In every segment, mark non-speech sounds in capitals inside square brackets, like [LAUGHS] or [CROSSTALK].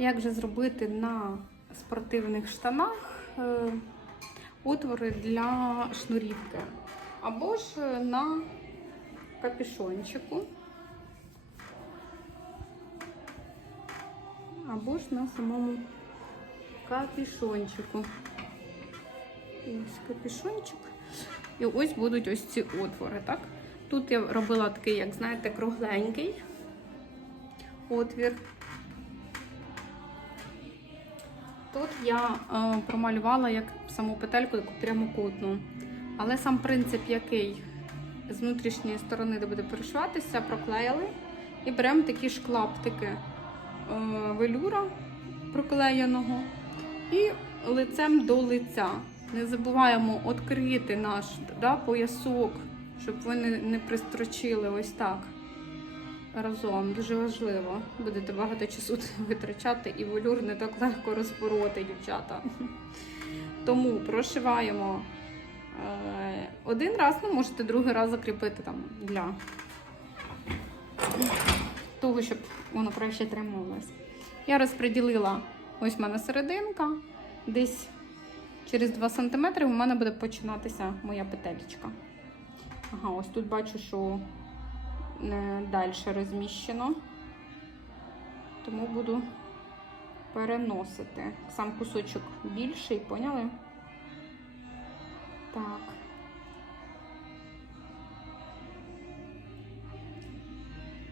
Як же зробити на спортивних штанах е, отвори для шнурівки? Або ж на капюшончику, або ж на самому капюшончику. Ось капюшончик. І ось будуть ось ці отвори, так? Тут я робила такий, як знаєте, кругленький отвір. Тут я е, промалювала як саму петельку таку прямокутну. Але сам принцип який з внутрішньої сторони, де буде перешиватися, проклеїли. І беремо такі ж клаптики е, велюра проклеєного і лицем до лиця. Не забуваємо відкрити наш да, поясок, щоб ви не, не пристрочили ось так разом. Дуже важливо. Будете багато часу [LAUGHS] витрачати і волюр не так легко розпороти, дівчата. Тому прошиваємо е, один раз, ну можете другий раз закріпити там для того, щоб воно краще трималось. Я розподілила ось в мене серединка, десь через 2 см у мене буде починатися моя петелька. Ага, ось тут бачу, що далі розміщено, тому буду переносити. Сам кусочок більший, поняли? Так.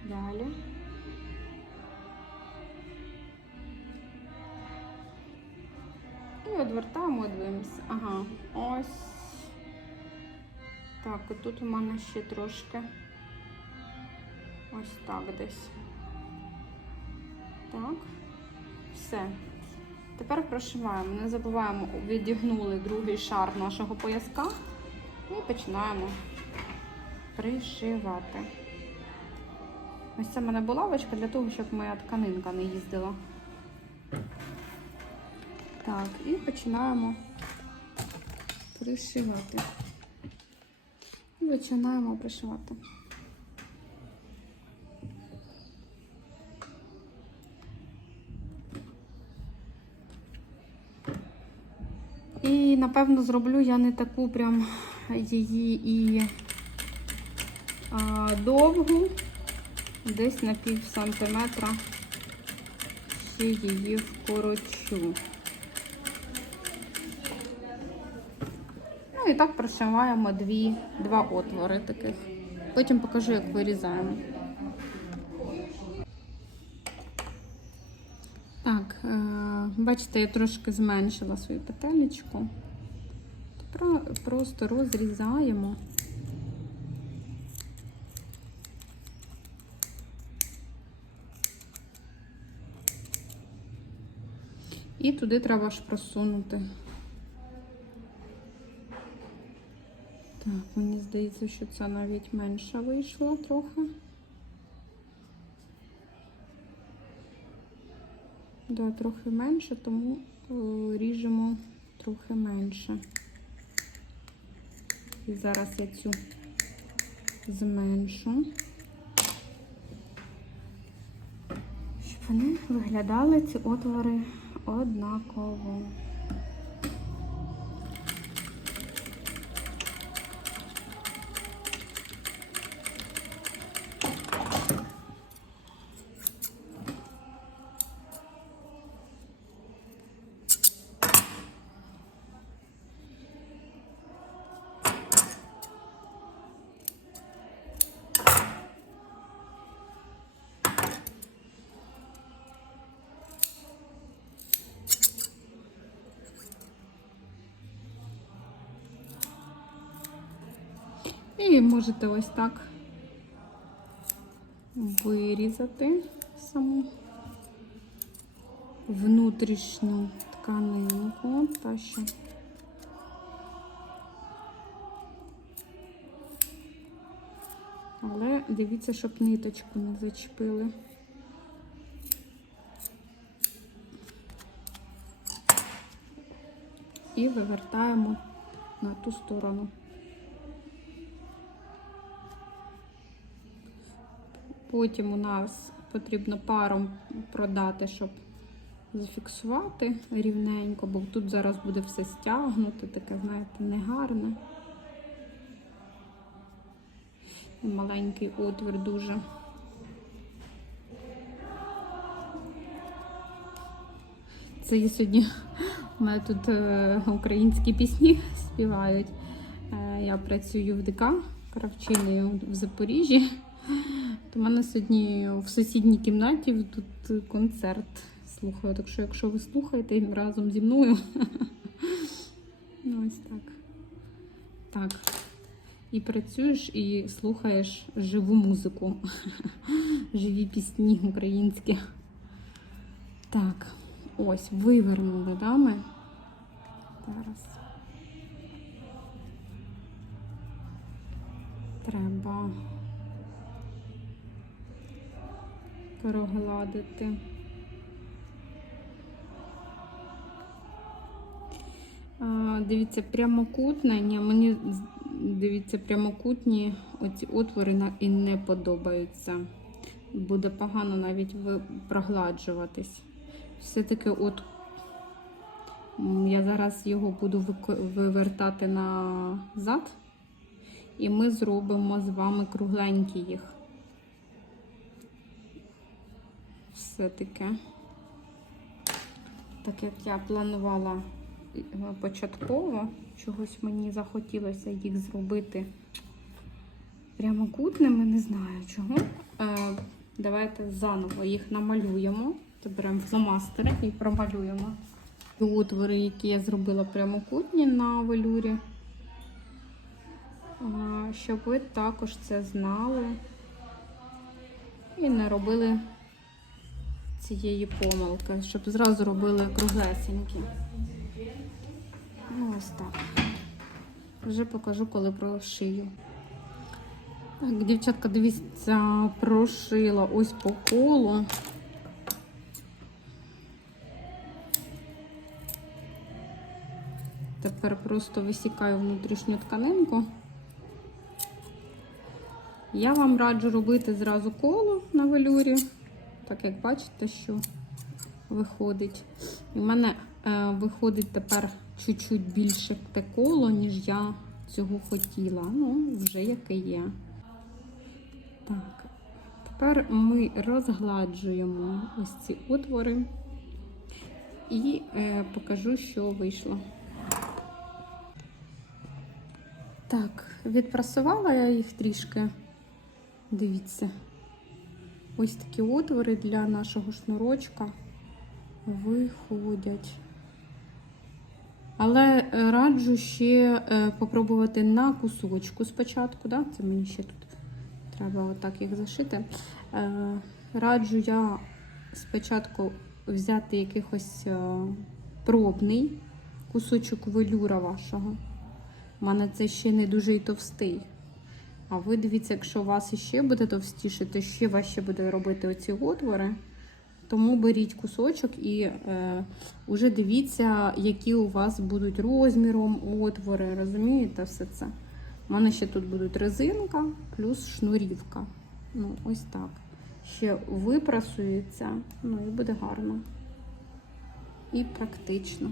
Далі. І відвертаємо, дивимося. Ага, ось. Так, і тут у мене ще трошки. Ось так десь. Так, все. Тепер прошиваємо. Не забуваємо, відігнули другий шар нашого пояска і починаємо пришивати. Ось це в мене булавочка для того, щоб моя тканинка не їздила. Так, і починаємо пришивати. І починаємо пришивати. І напевно зроблю я не таку прям її і а, довгу, десь на пів сантиметра ще її вкорочу. Ну і так прошиваємо дві, два отвори таких. Потім покажу, як вирізаємо. Так, бачите, я трошки зменшила свою петелечку. Просто розрізаємо. І туди треба ж просунути. Так, мені здається, що це навіть менше вийшло трохи. Да, трохи менше, тому е, ріжемо трохи менше. І зараз я цю зменшу, щоб вони виглядали ці отвори однаково. І можете ось так вирізати саму внутрішню тканинку, та що але дивіться, щоб ниточку не зачепили. І вивертаємо на ту сторону. Потім у нас потрібно паром продати, щоб зафіксувати рівненько, бо тут зараз буде все стягнуте, таке, знаєте, негарне. Маленький отвір дуже. Це є сьогодні у мене тут е, українські пісні співають. Е, я працюю в ДК кравчиною в Запоріжжі. В мене сьогодні в сусідній кімнаті тут концерт слухаю. Так що, якщо ви слухаєте разом зі мною, [LAUGHS] ну ось так. Так. І працюєш і слухаєш живу музику, [LAUGHS] живі пісні українські. Так, ось, вивернули, да, ми? Зараз. Треба прогладити. Дивіться, прямокутне, ні, мені дивіться, прямокутні оці отвори і не подобаються. Буде погано навіть прогладжуватись. Все-таки от я зараз його буду вивертати назад, і ми зробимо з вами кругленькі їх. Все-таки. Так як я планувала е, початково, чогось мені захотілося їх зробити прямокутними, не знаю чого. Е, давайте заново їх намалюємо. Беремо фломастери і промалюємо. І Отвори, які я зробила прямокутні на велюрі. А, Щоб ви також це знали і не робили цієї помилки, щоб зразу робили круглесенькі. Ну, ось так. Вже покажу, коли прошию. Так, дівчатка, дивіться, прошила ось по колу. Тепер просто висікаю внутрішню тканинку. Я вам раджу робити зразу коло на велюрі, так як бачите, що виходить. В мене е, виходить тепер чуть-чуть більше те коло, ніж я цього хотіла. Ну, вже яке є. Так, тепер ми розгладжуємо ось ці отвори і е, покажу, що вийшло. Так, відпрасувала я їх трішки. Дивіться. Ось такі отвори для нашого шнурочка виходять. Але е, раджу ще е, попробувати на кусочку спочатку. Да? Це мені ще тут треба отак їх зашити. Е, Раджу я спочатку взяти якихось пробний кусочок велюра вашого. У мене це ще не дуже і товстий. А ви дивіться, якщо у вас іще буде товстіше, то ще важче буде робити оці отвори. Тому беріть кусочок і е, уже дивіться, які у вас будуть розміром отвори. Розумієте, все це. У мене ще тут будуть резинка плюс шнурівка. Ну, ось так. Ще випрасується, ну і буде гарно. І практично.